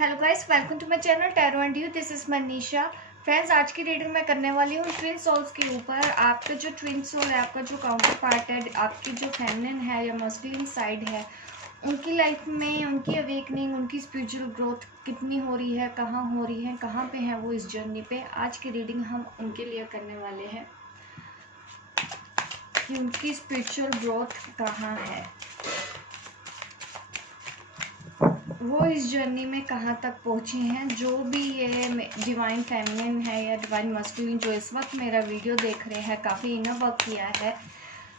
Hello guys, welcome to my channel tarot and you. This is Manisha. Friends, आज की reading मैं करने वाली हूँ ट्विन सोल्स के ऊपर। आपका जो ट्विन सोल है, आपका जो काउंटर पार्ट है, आपकी जो फेमिनिन है या मस्कुलिन साइड है, उनकी लाइफ में उनकी अवेकनिंग, उनकी स्पिरिचुअल ग्रोथ कितनी हो रही है, कहाँ हो रही है, कहाँ पे है वो इस जर्नी पे। आज की रीडिंग हम उनके लिए करने वाले हैं कि उनकी स्पिरिचुअल ग्रोथ कहाँ है, वो इस जर्नी में कहाँ तक पहुँचे हैं। जो भी ये डिवाइन फेमिनिन है या डिवाइन मस्कुलिन जो इस वक्त मेरा वीडियो देख रहे हैं, काफ़ी इनर वर्क किया है,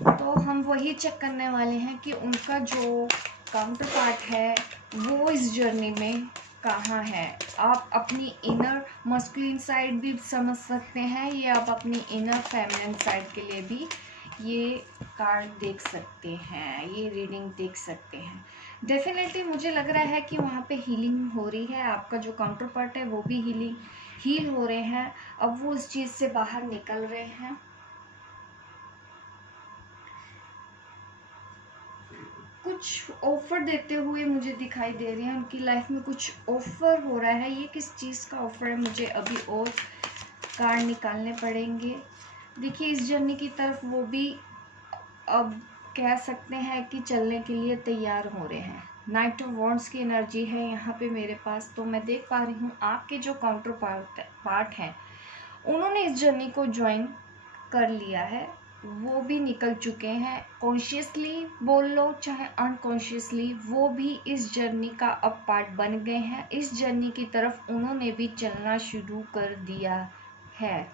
तो हम वही चेक करने वाले हैं कि उनका जो काउंटर पार्ट है वो इस जर्नी में कहाँ है। आप अपनी इनर मस्कुलिन साइड भी समझ सकते हैं, ये आप अपनी इनर फेमिनिन साइड के लिए भी ये कार्ड देख सकते हैं, ये रीडिंग देख सकते हैं। डेफिनेटली मुझे लग रहा है कि वहाँ पे हीलिंग हो रही है। आपका जो काउंटर पार्ट है वो भी हील हो रहे हैं। अब वो उस चीज़ से बाहर निकल रहे हैं। कुछ ऑफर देते हुए मुझे दिखाई दे रहे हैं, उनकी लाइफ में कुछ ऑफर हो रहा है। ये किस चीज़ का ऑफर है, मुझे अभी और कार्ड निकालने पड़ेंगे। देखिए, इस जर्नी की तरफ वो भी अब कह सकते हैं कि चलने के लिए तैयार हो रहे हैं। नाइट ऑफ वॉन्ड्स की एनर्जी है यहाँ पे मेरे पास, तो मैं देख पा रही हूँ आपके जो काउंटर पार्ट हैं उन्होंने इस जर्नी को ज्वाइन कर लिया है। वो भी निकल चुके हैं, कॉन्शियसली बोल लो चाहे अनकॉन्शियसली, वो भी इस जर्नी का अब पार्ट बन गए हैं। इस जर्नी की तरफ उन्होंने भी चलना शुरू कर दिया है।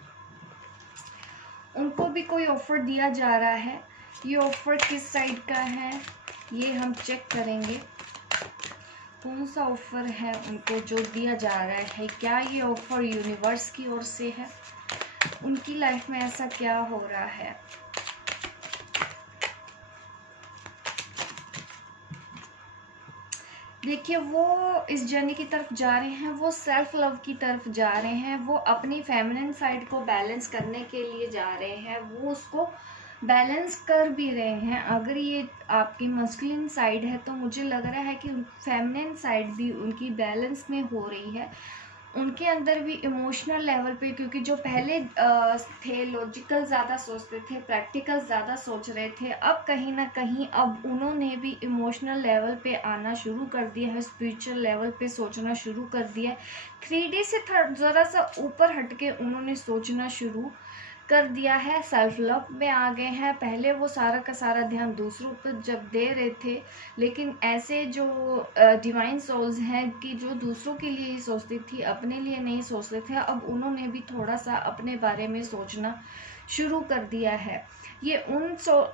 उनको भी कोई ऑफर दिया जा रहा है। ये ऑफर किस साइड का है ये हम चेक करेंगे। कौन सा ऑफर है उनको जो दिया जा रहा है, क्या ये ऑफर यूनिवर्स की ओर से है, उनकी लाइफ में ऐसा क्या हो रहा है। देखिए, वो इस जर्नी की तरफ जा रहे हैं, वो सेल्फ लव की तरफ जा रहे हैं, वो अपनी फेमिनिन साइड को बैलेंस करने के लिए जा रहे हैं, वो उसको बैलेंस कर भी रहे हैं। अगर ये आपकी मस्कुलिन साइड है तो मुझे लग रहा है कि फेमिनिन साइड भी उनकी बैलेंस में हो रही है। उनके अंदर भी इमोशनल लेवल पे, क्योंकि जो पहले थे लॉजिकल ज़्यादा सोचते थे, प्रैक्टिकल ज़्यादा सोच रहे थे, अब कहीं ना कहीं अब उन्होंने भी इमोशनल लेवल पे आना शुरू कर दिया है, स्पिरिचुअल लेवल पे सोचना शुरू कर दिया है। 3D से ज़रा सा ऊपर हटके उन्होंने सोचना शुरू कर दिया है, सेल्फ लव में आ गए हैं। पहले वो सारा का सारा ध्यान दूसरों पर जब दे रहे थे, लेकिन ऐसे जो डिवाइन सोल्स हैं कि जो दूसरों के लिए ही सोचती थी, अपने लिए नहीं सोचते थे, अब उन्होंने भी थोड़ा सा अपने बारे में सोचना शुरू कर दिया है। ये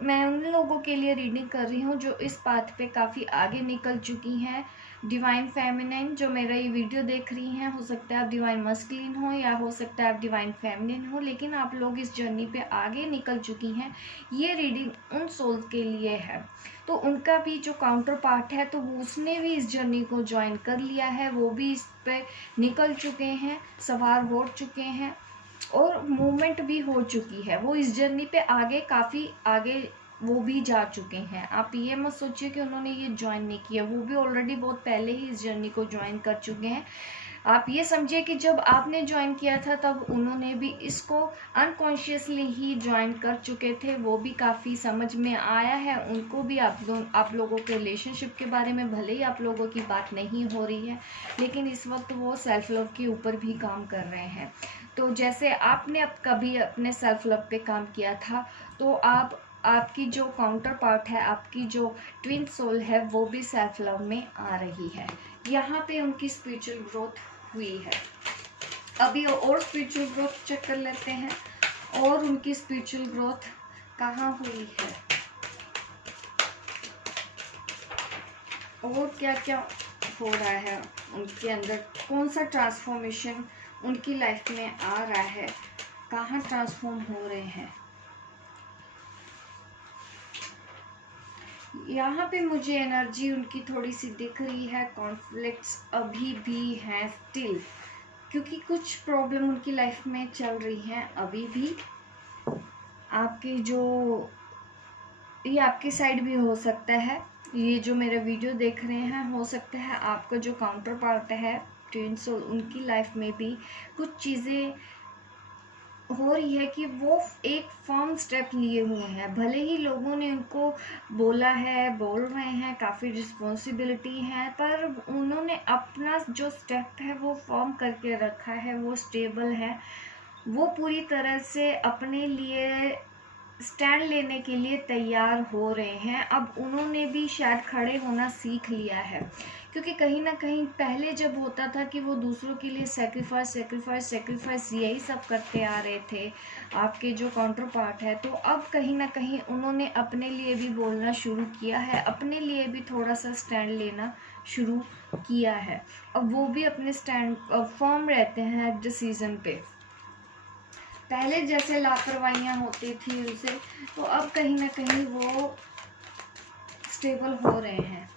मैं उन लोगों के लिए रीडिंग कर रही हूँ जो इस पाथ पे काफ़ी आगे निकल चुकी हैं। डिवाइन फेमिनिन जो मेरा ये वीडियो देख रही हैं, हो सकता है आप डिवाइन मस्कुलिन हो या हो सकता है आप डिवाइन फेमिनिन हो, लेकिन आप लोग इस जर्नी पे आगे निकल चुकी हैं। ये रीडिंग उन सोल्स के लिए है। तो उनका भी जो काउंटर पार्ट है, तो वो उसने भी इस जर्नी को ज्वाइन कर लिया है, वो भी इस पे निकल चुके हैं, सवार हो चुके हैं और मूवमेंट भी हो चुकी है। वो इस जर्नी पे आगे, काफ़ी आगे वो भी जा चुके हैं। आप ये मत सोचिए कि उन्होंने ये ज्वाइन नहीं किया, वो भी ऑलरेडी बहुत पहले ही इस जर्नी को ज्वाइन कर चुके हैं। आप ये समझिए कि जब आपने ज्वाइन किया था तब उन्होंने भी इसको अनकॉन्शियसली ही ज्वाइन कर चुके थे। वो भी काफ़ी समझ में आया है उनको भी। आप लोगों के रिलेशनशिप के बारे में भले ही आप लोगों की बात नहीं हो रही है, लेकिन इस वक्त वो सेल्फ लव के ऊपर भी काम कर रहे हैं। तो जैसे आपने अब कभी अपने सेल्फ लव पे काम किया था, तो आपकी जो काउंटर पार्ट है, आपकी जो ट्विन सोल है, वो भी सेल्फ लव में आ रही है। यहाँ पे उनकी स्पिरिचुअल ग्रोथ हुई है। अभी और स्पिरिचुअल ग्रोथ चेक कर लेते हैं, और उनकी स्पिरिचुअल ग्रोथ कहाँ हुई है और क्या क्या हो रहा है उनके अंदर, कौन सा ट्रांसफॉर्मेशन उनकी लाइफ में आ रहा है, कहाँ ट्रांसफॉर्म हो रहे हैं। यहाँ पे मुझे एनर्जी उनकी थोड़ी सी दिख रही है। कॉन्फ्लिक्ट्स अभी भी हैं स्टिल, क्योंकि कुछ प्रॉब्लम उनकी लाइफ में चल रही हैं अभी भी। आपकी जो ये आपकी साइड भी हो सकता है, ये जो मेरा वीडियो देख रहे हैं, हो सकता है आपका जो काउंटर पार्ट है ट्विन सोल, उनकी लाइफ में भी कुछ चीज़ें हो रही है कि वो एक फर्म स्टेप लिए हुए हैं। भले ही लोगों ने उनको बोल रहे हैं, काफ़ी रिस्पॉन्सिबिलिटी है, पर उन्होंने अपना जो स्टेप है वो फर्म करके रखा है, वो स्टेबल है, वो पूरी तरह से अपने लिए स्टैंड लेने के लिए तैयार हो रहे हैं। अब उन्होंने भी शायद खड़े होना सीख लिया है, क्योंकि कहीं ना कहीं पहले जब होता था कि वो दूसरों के लिए सेक्रीफाइस यही सब करते आ रहे थे, आपके जो काउंटर पार्ट है, तो अब कहीं ना कहीं उन्होंने अपने लिए भी बोलना शुरू किया है, अपने लिए भी थोड़ा सा स्टैंड लेना शुरू किया है। अब वो भी अपने स्टैंड फर्म रहते हैं डिसीजन पे। पहले जैसे लापरवाहियाँ होती थी उनसे, तो अब कहीं ना कहीं वो स्टेबल हो रहे हैं।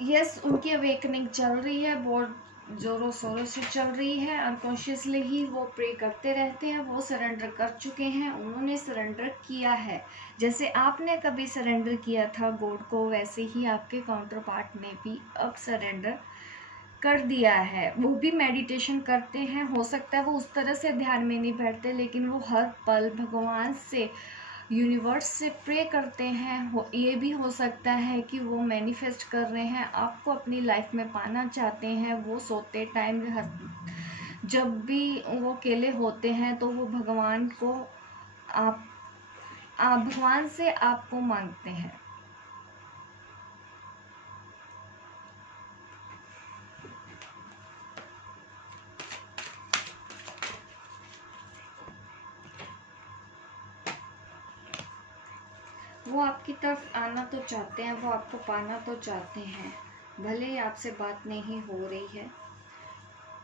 यस, उनकी अवेकनिंग चल रही है, बहुत ज़ोरों शोरों से चल रही है। अनकॉन्शियसली ही वो प्रे करते रहते हैं, वो सरेंडर कर चुके हैं, उन्होंने सरेंडर किया है। जैसे आपने कभी सरेंडर किया था गॉड को, वैसे ही आपके काउंटर पार्ट ने भी अब सरेंडर कर दिया है। वो भी मेडिटेशन करते हैं, हो सकता है वो उस तरह से ध्यान में नहीं बैठते, लेकिन वो हर पल भगवान से, यूनिवर्स से प्रे करते हैं। ये भी हो सकता है कि वो मैनिफेस्ट कर रहे हैं, आपको अपनी लाइफ में पाना चाहते हैं। वो सोते टाइम जब भी वो अकेले होते हैं तो वो भगवान को आप भगवान से आपको मांगते हैं। वो आपकी तरफ आना तो चाहते हैं, वो आपको पाना तो चाहते हैं, भले ही आपसे बात नहीं हो रही है,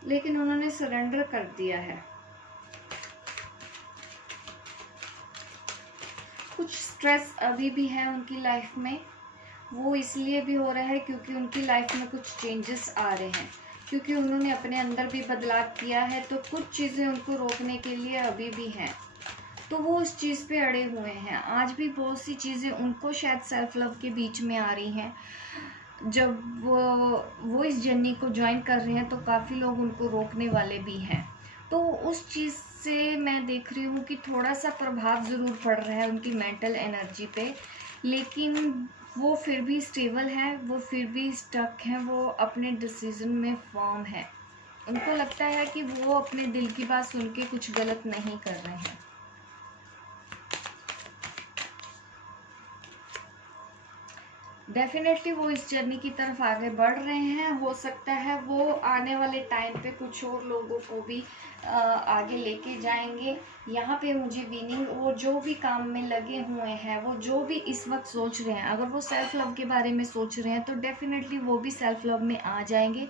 लेकिन उन्होंने सरेंडर कर दिया है। कुछ स्ट्रेस अभी भी है उनकी लाइफ में, वो इसलिए भी हो रहा है क्योंकि उनकी लाइफ में कुछ चेंजेस आ रहे हैं, क्योंकि उन्होंने अपने अंदर भी बदलाव किया है, तो कुछ चीज़ें उनको रोकने के लिए अभी भी हैं, तो वो उस चीज़ पे अड़े हुए हैं। आज भी बहुत सी चीज़ें उनको शायद सेल्फ लव के बीच में आ रही हैं। जब वो इस जर्नी को ज्वाइन कर रहे हैं तो काफ़ी लोग उनको रोकने वाले भी हैं, तो उस चीज़ से मैं देख रही हूँ कि थोड़ा सा प्रभाव ज़रूर पड़ रहा है उनकी मेंटल एनर्जी पे, लेकिन वो फिर भी स्टेबल है, वो फिर भी स्टक हैं, वो अपने डिसीजन में फर्म है। उनको लगता है कि वो अपने दिल की बात सुन के कुछ गलत नहीं कर रहे हैं। डेफिनेटली वो इस जर्नी की तरफ आगे बढ़ रहे हैं। हो सकता है वो आने वाले टाइम पे कुछ और लोगों को भी आगे लेके जाएंगे। यहाँ पे मुझे मीनिंग, वो जो भी काम में लगे हुए हैं, वो जो भी इस वक्त सोच रहे हैं, अगर वो सेल्फ लव के बारे में सोच रहे हैं तो डेफिनेटली वो भी सेल्फ लव में आ जाएंगे।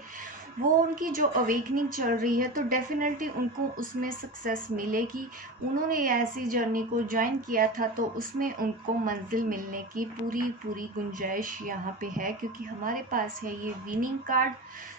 वो उनकी जो अवेकनिंग चल रही है तो डेफिनेटली उनको उसमें सक्सेस मिलेगी। उन्होंने ऐसी जर्नी को ज्वाइन किया था तो उसमें उनको मंजिल मिलने की पूरी गुंजाइश यहाँ पे है, क्योंकि हमारे पास है ये winning card,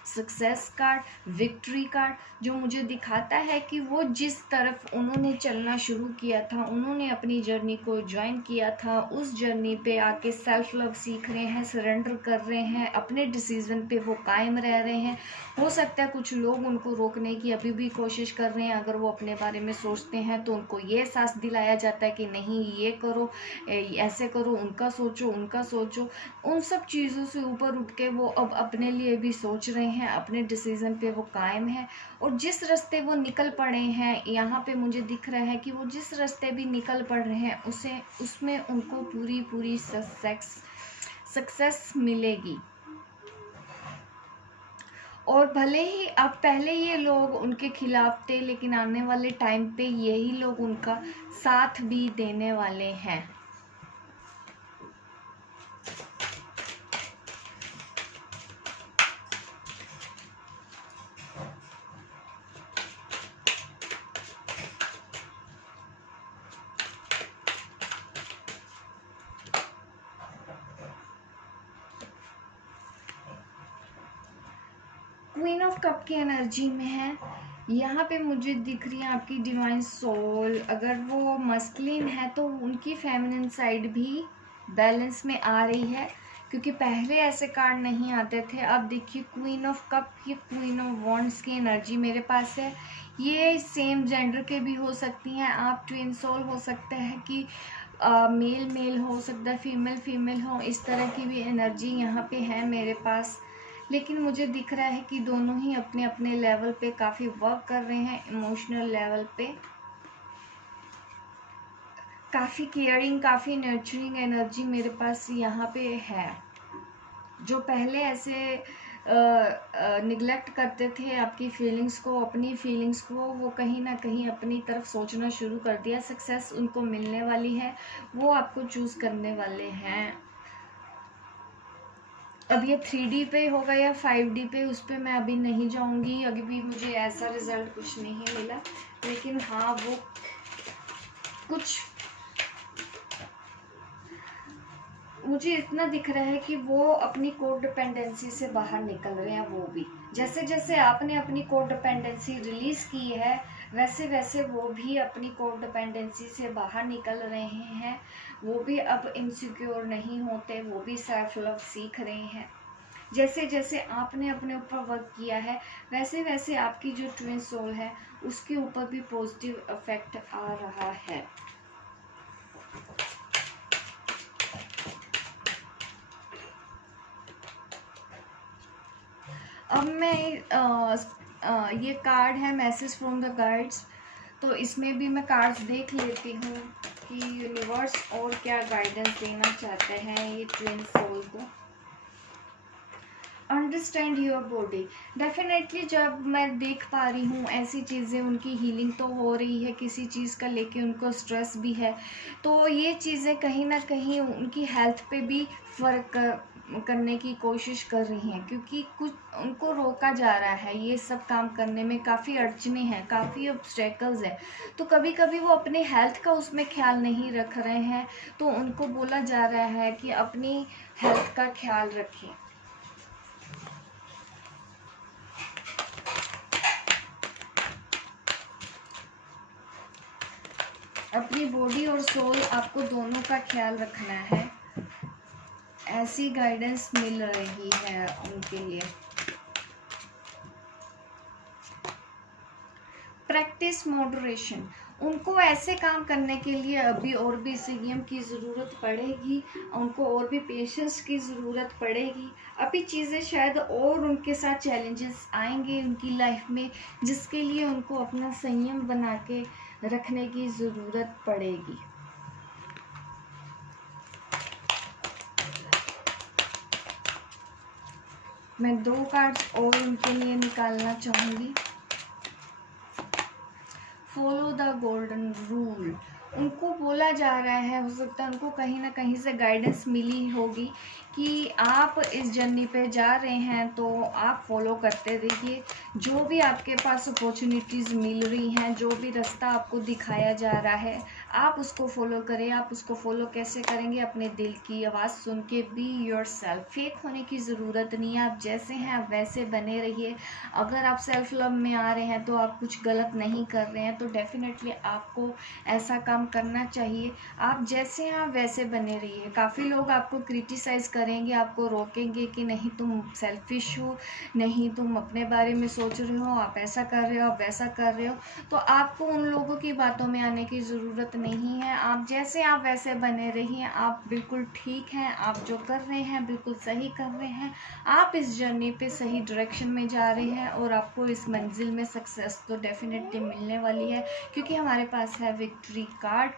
success card, victory card, जो मुझे दिखाता है कि वो जिस तरफ उन्होंने चलना शुरू किया था, उन्होंने अपनी जर्नी को ज्वाइन किया था, उस जर्नी पे आके सेल्फ लव सीख रहे हैं, सरेंडर कर रहे हैं, अपने डिसीजन पे वो कायम रह रहे हैं। हो सकता है कुछ लोग उनको रोकने की अभी भी कोशिश कर रहे हैं, अगर वो अपने बारे में सोचते हैं तो उनको ये एहसास दिलाया जाता है कि नहीं ये करो, ऐसे करो, उनका सोचो। उन सब चीज़ों से ऊपर उठ के वो अब अपने लिए भी सोच रहे हैं, अपने डिसीजन पे वो कायम है, और जिस रास्ते वो निकल पड़े हैं, यहाँ पे मुझे दिख रहा है कि वो जिस रास्ते भी निकल पड़ रहे हैं उसमें उनको पूरी सक्सेस मिलेगी। और भले ही अब पहले ये लोग उनके खिलाफ थे, लेकिन आने वाले टाइम पे यही लोग उनका साथ भी देने वाले हैं। क्वीन ऑफ कप की एनर्जी में है। यहाँ पे मुझे दिख रही है आपकी डिवाइन सोल। अगर वो मस्कुलिन है तो उनकी फेमिनिन साइड भी बैलेंस में आ रही है, क्योंकि पहले ऐसे कार्ड नहीं आते थे। अब देखिए क्वीन ऑफ कप, ये क्वीन ऑफ वॉन्ड्स की एनर्जी मेरे पास है। ये सेम जेंडर के भी हो सकती हैं, आप ट्विन सोल हो सकते हैं कि मेल मेल हो सकता है, फीमेल फीमेल हो, इस तरह की भी एनर्जी यहाँ पे है मेरे पास। लेकिन मुझे दिख रहा है कि दोनों ही अपने अपने लेवल पे काफ़ी वर्क कर रहे हैं, इमोशनल लेवल पे काफ़ी केयरिंग, काफ़ी नर्चरिंग एनर्जी मेरे पास यहाँ पे है। जो पहले ऐसे निगलेक्ट करते थे आपकी फीलिंग्स को, अपनी फीलिंग्स को, वो कहीं ना कहीं अपनी तरफ सोचना शुरू कर दिया। सक्सेस उनको मिलने वाली है, वो आपको चूज़ करने वाले हैं। अब ये 3D पे होगा या 5D पे, उस पर मैं अभी नहीं जाऊंगी, अभी भी मुझे ऐसा रिजल्ट कुछ नहीं मिला। लेकिन हाँ, वो कुछ मुझे इतना दिख रहा है कि वो अपनी कोड डिपेंडेंसी से बाहर निकल रहे हैं। वो भी जैसे जैसे आपने अपनी कोड डिपेंडेंसी रिलीज की है, वैसे वैसे वो भी अपनी कोड डिपेंडेंसी से बाहर निकल रहे हैं। वो भी अब इनसिक्योर नहीं होते, वो भी सेल्फ लव सीख रहे हैं। जैसे जैसे आपने अपने ऊपर वर्क किया है, वैसे वैसे आपकी जो ट्विन सोल है उसके ऊपर भी पॉजिटिव इफेक्ट आ रहा है। अब मैं ये कार्ड है मैसेज फ्रॉम द गाइड्स, तो इसमें भी मैं कार्ड्स देख लेती हूँ कि यूनिवर्स और क्या गाइडेंस देना चाहते हैं ये ट्विन सोल को। Understand your body. डेफिनेटली जब मैं देख पा रही हूँ ऐसी चीज़ें, उनकी हीलिंग तो हो रही है, किसी चीज़ का लेके उनको स्ट्रेस भी है, तो ये चीज़ें कहीं ना कहीं उनकी हेल्थ पे भी फ़र्क करने की कोशिश कर रही हैं, क्योंकि कुछ उनको रोका जा रहा है ये सब काम करने में। काफ़ी अड़चने हैं, काफ़ी ऑब्स्टेकल्स हैं, तो कभी कभी वो अपने हेल्थ का उसमें ख्याल नहीं रख रहे हैं, तो उनको बोला जा रहा है कि अपनी हेल्थ का ख्याल रखें। अपनी बॉडी और सोल आपको दोनों का ख्याल रखना है, ऐसी गाइडेंस मिल रही है उनके लिए। Practice moderation. उनको ऐसे काम करने के लिए अभी और भी संयम की ज़रूरत पड़ेगी, उनको और भी पेशेंस की ज़रूरत पड़ेगी। अभी चीज़ें शायद और उनके साथ चैलेंजेस आएंगे उनकी लाइफ में, जिसके लिए उनको अपना संयम बना के रखने की ज़रूरत पड़ेगी। मैं 2 कार्ड्स और उनके लिए निकालना चाहूँगी। Follow the golden rule. उनको बोला जा रहा है, हो सकता है उनको कहीं ना कहीं से गाइडेंस मिली होगी कि आप इस जर्नी पे जा रहे हैं, तो आप फॉलो करते रहिए। जो भी आपके पास अपॉर्चुनिटीज़ मिल रही हैं, जो भी रास्ता आपको दिखाया जा रहा है, आप उसको फॉलो करें। आप उसको फॉलो कैसे करेंगे? अपने दिल की आवाज़ सुन के। Be yourself. फेक होने की ज़रूरत नहीं है, आप जैसे हैं आप वैसे बने रहिए। अगर आप सेल्फ लव में आ रहे हैं तो आप कुछ गलत नहीं कर रहे हैं, तो डेफिनेटली आपको ऐसा काम करना चाहिए। आप जैसे हैं आप वैसे बने रहिए। काफ़ी लोग आपको क्रिटिसाइज़ करेंगे, आपको रोकेंगे कि नहीं तुम सेल्फिश हो, नहीं तुम अपने बारे में सोच रहे हो, आप ऐसा कर रहे हो, आप वैसा कर रहे हो। तो आपको उन लोगों की बातों में आने की ज़रूरत नहीं है। आप जैसे आप वैसे बने रहिए। आप बिल्कुल ठीक हैं, आप जो कर रहे हैं बिल्कुल सही कर रहे हैं। आप इस जर्नी पे सही डायरेक्शन में जा रहे हैं और आपको इस मंजिल में सक्सेस तो डेफिनेटली मिलने वाली है, क्योंकि हमारे पास है विक्ट्री कार्ड।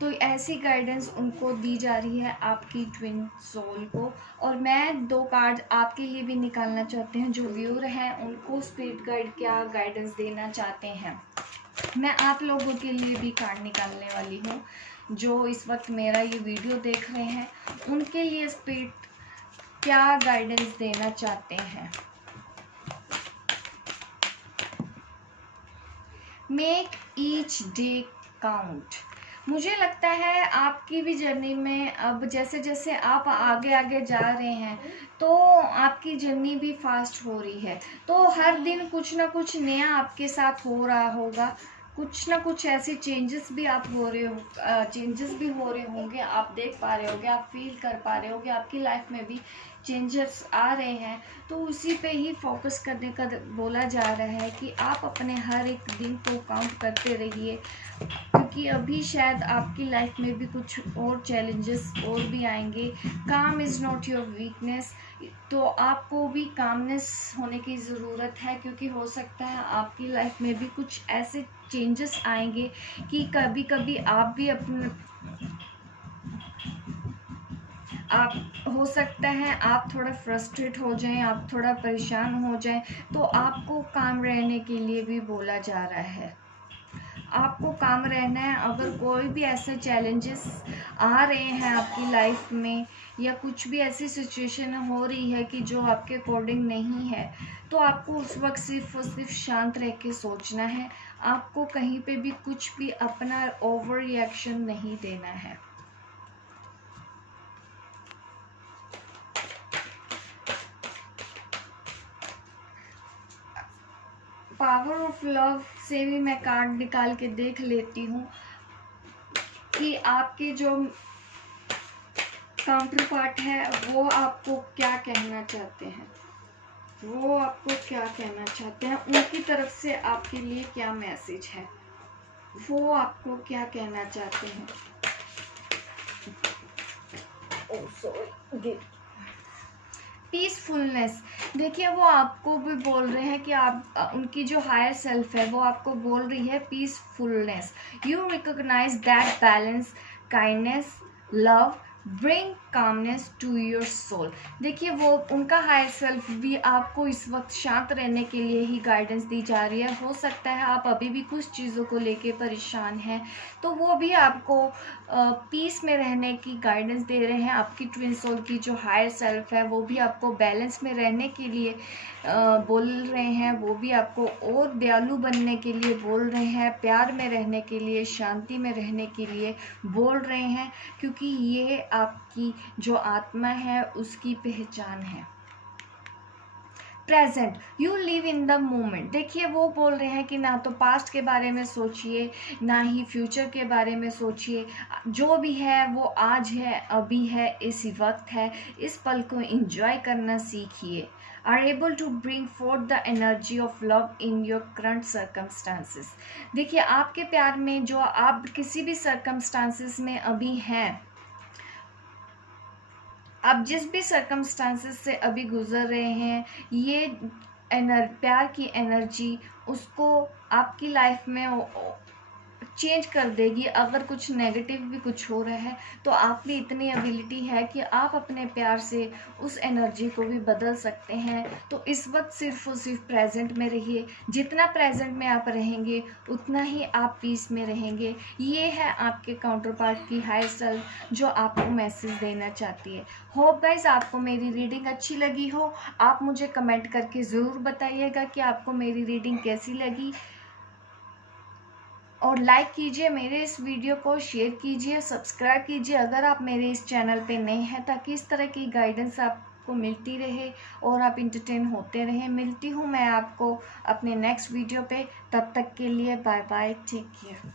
तो ऐसी गाइडेंस उनको दी जा रही है आपकी ट्विन सोल को। और मैं 2 कार्ड आपके लिए भी निकालना चाहते हैं, जो व्यूअर हैं उनको स्पिरिट गाइड क्या गाइडेंस देना चाहते हैं। मैं आप लोगों के लिए भी कार्ड निकालने वाली हूँ, जो इस वक्त मेरा ये वीडियो देख रहे हैं, उनके लिए स्पिरिट क्या गाइडेंस देना चाहते हैं। Make each day count. मुझे लगता है आपकी भी जर्नी में अब जैसे जैसे आप आगे आगे जा रहे हैं, तो आपकी जर्नी भी फास्ट हो रही है, तो हर दिन कुछ ना कुछ नया आपके साथ हो रहा होगा। कुछ ना कुछ ऐसे चेंजेस भी हो रहे होंगे, आप देख पा रहे होगे, आप फील कर पा रहे होगे, आपकी लाइफ में भी चेंजेस आ रहे हैं। तो उसी पे ही फोकस करने का बोला जा रहा है कि आप अपने हर एक दिन को काउंट करते रहिए, क्योंकि अभी शायद आपकी लाइफ में भी कुछ और चैलेंजेस और भी आएंगे। काम इज़ नॉट योर वीकनेस, तो आपको भी कामनेस होने की ज़रूरत है, क्योंकि हो सकता है आपकी लाइफ में भी कुछ ऐसे चेंजेस आएंगे कि कभी कभी आप भी आप हो सकता है आप थोड़ा फ्रस्ट्रेट हो जाएं, आप थोड़ा परेशान हो जाएं, तो आपको काम रहने के लिए भी बोला जा रहा है। आपको काम रहना है। अगर कोई भी ऐसे चैलेंजेस आ रहे हैं आपकी लाइफ में, या कुछ भी ऐसी सिचुएशन हो रही है कि जो आपके अकॉर्डिंग नहीं है, तो आपको उस वक्त सिर्फ और सिर्फ शांत रह के सोचना है। आपको कहीं पे भी कुछ भी अपना ओवर रिएक्शन नहीं देना है। पावर ऑफ लव से भी मैं कार्ड निकाल के देख लेती हूँ कि आपके जो काउंटर पार्ट है वो आपको क्या कहना चाहते हैं, उनकी तरफ से आपके लिए क्या मैसेज है, वो आपको क्या कहना चाहते हैं। पीसफुलनेस, देखिए वो आपको भी बोल रहे हैं कि आप उनकी जो हायर सेल्फ है वो आपको बोल रही है peacefulness. You recognise that balance, kindness, love bring calmness to your soul. देखिए वो उनका हायर सेल्फ भी आपको इस वक्त शांत रहने के लिए ही गाइडेंस दी जा रही है। हो सकता है आप अभी भी कुछ चीज़ों को लेके परेशान हैं, तो वो भी आपको पीस में रहने की गाइडेंस दे रहे हैं। आपकी ट्विन सोल की जो हायर सेल्फ है वो भी आपको बैलेंस में रहने के लिए बोल रहे हैं। वो भी आपको और दयालु बनने के लिए बोल रहे हैं, प्यार में रहने के लिए, शांति में रहने के लिए बोल रहे हैं, क्योंकि ये आपकी जो आत्मा है उसकी पहचान है। Present, you live in the moment. देखिए वो बोल रहे हैं कि ना तो पास्ट के बारे में सोचिए, ना ही फ्यूचर के बारे में सोचिए। जो भी है वो आज है, अभी है, इसी वक्त है। इस पल को एंजॉय करना सीखिए। Are able to bring forth the energy of love in your current circumstances. देखिए आपके प्यार में जो आप किसी भी सर्कमस्टांसिस में अभी हैं, आप जिस भी सर्कमस्टांसेस से अभी गुजर रहे हैं, ये प्यार की एनर्जी उसको आपकी लाइफ में चेंज कर देगी। अगर कुछ नेगेटिव भी कुछ हो रहा है तो आप भी इतनी एबिलिटी है कि आप अपने प्यार से उस एनर्जी को भी बदल सकते हैं। तो इस वक्त सिर्फ और सिर्फ प्रेजेंट में रहिए। जितना प्रेजेंट में आप रहेंगे उतना ही आप पीस में रहेंगे। ये है आपके काउंटर पार्ट की हायर सेल्फ जो आपको मैसेज देना चाहती है। होप गाइस आपको मेरी रीडिंग अच्छी लगी हो। आप मुझे कमेंट करके ज़रूर बताइएगा कि आपको मेरी रीडिंग कैसी लगी, और लाइक कीजिए मेरे इस वीडियो को, शेयर कीजिए, सब्सक्राइब कीजिए अगर आप मेरे इस चैनल पे नए हैं, ताकि इस तरह की गाइडेंस आपको मिलती रहे और आप इंटरटेन होते रहें। मिलती हूँ मैं आपको अपने नेक्स्ट वीडियो पे, तब तक के लिए बाय बाय, टेक केयर।